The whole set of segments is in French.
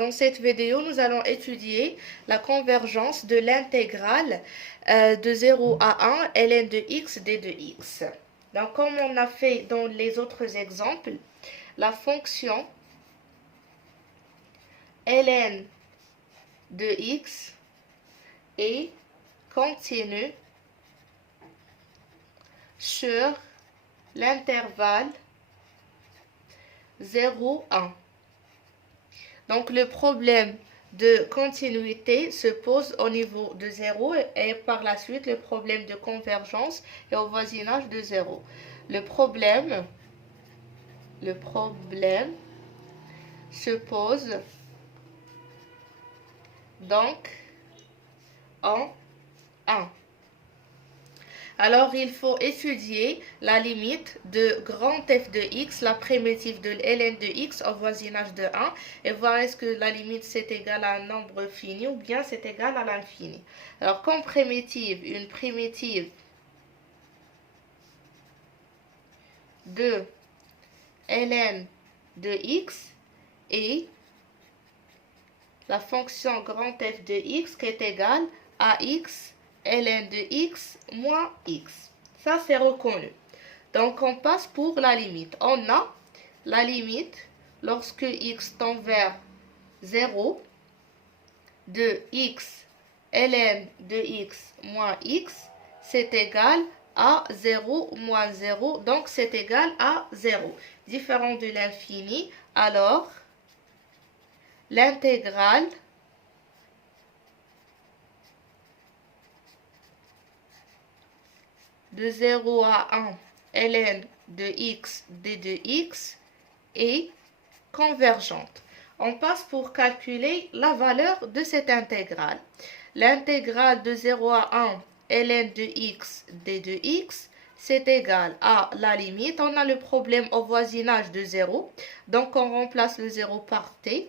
Dans cette vidéo, nous allons étudier la convergence de l'intégrale de 0 à 1 ln de x d de x. Donc, comme on a fait dans les autres exemples, la fonction ln de x est continue sur l'intervalle 0, 1. Donc, le problème de continuité se pose au niveau de 0 et par la suite, le problème de convergence est au voisinage de 0. Le problème se pose donc en 1. Alors, il faut étudier la limite de grand f de x, la primitive de ln de x au voisinage de 1, et voir est-ce que la limite c'est égal à un nombre fini ou bien c'est égal à l'infini. Alors, comme primitive, une primitive de ln de x et la fonction grand f de x qui est égale à x ln de x moins x. Ça, c'est reconnu. Donc, on passe pour la limite. On a la limite lorsque x tend vers 0 de x ln de x moins x, c'est égal à 0 moins 0. Donc, c'est égal à 0. Différent de l'infini, alors, l'intégrale de 0 à 1 ln de x d de x est convergente. On passe pour calculer la valeur de cette intégrale. L'intégrale de 0 à 1 ln de x d de x, c'est égal à la limite. On a le problème au voisinage de 0. Donc, on remplace le 0 par t.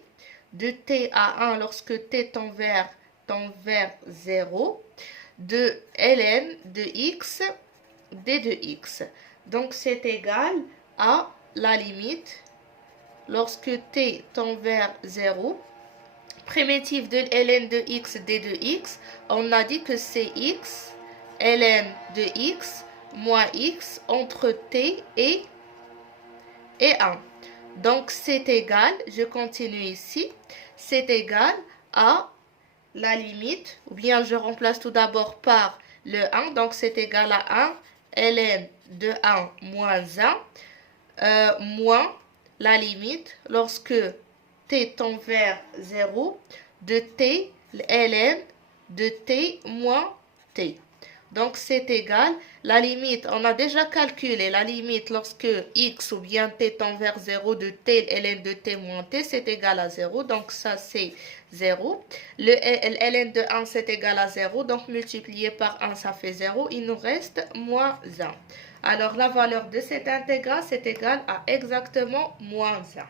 De t à 1 lorsque t tend vers 0. De ln de x d de x. Donc, c'est égal à la limite lorsque t tend vers 0. Primitive de ln de x d de x, on a dit que c'est x ln de x moins x entre t et 1. Donc, c'est égal, je continue ici, c'est égal à la limite, ou bien je remplace tout d'abord par le 1, donc c'est égal à 1 ln de 1 moins 1, moins la limite lorsque t tend vers 0 de t ln de t moins t. Donc, c'est égal, la limite, on a déjà calculé la limite lorsque x ou bien t tend vers 0 de t ln de t moins t, c'est égal à 0. Donc, ça, c'est 0. Le ln de 1, c'est égal à 0. Donc, multiplié par 1, ça fait 0. Il nous reste moins 1. Alors, la valeur de cette intégrale, c'est égal à exactement moins 1.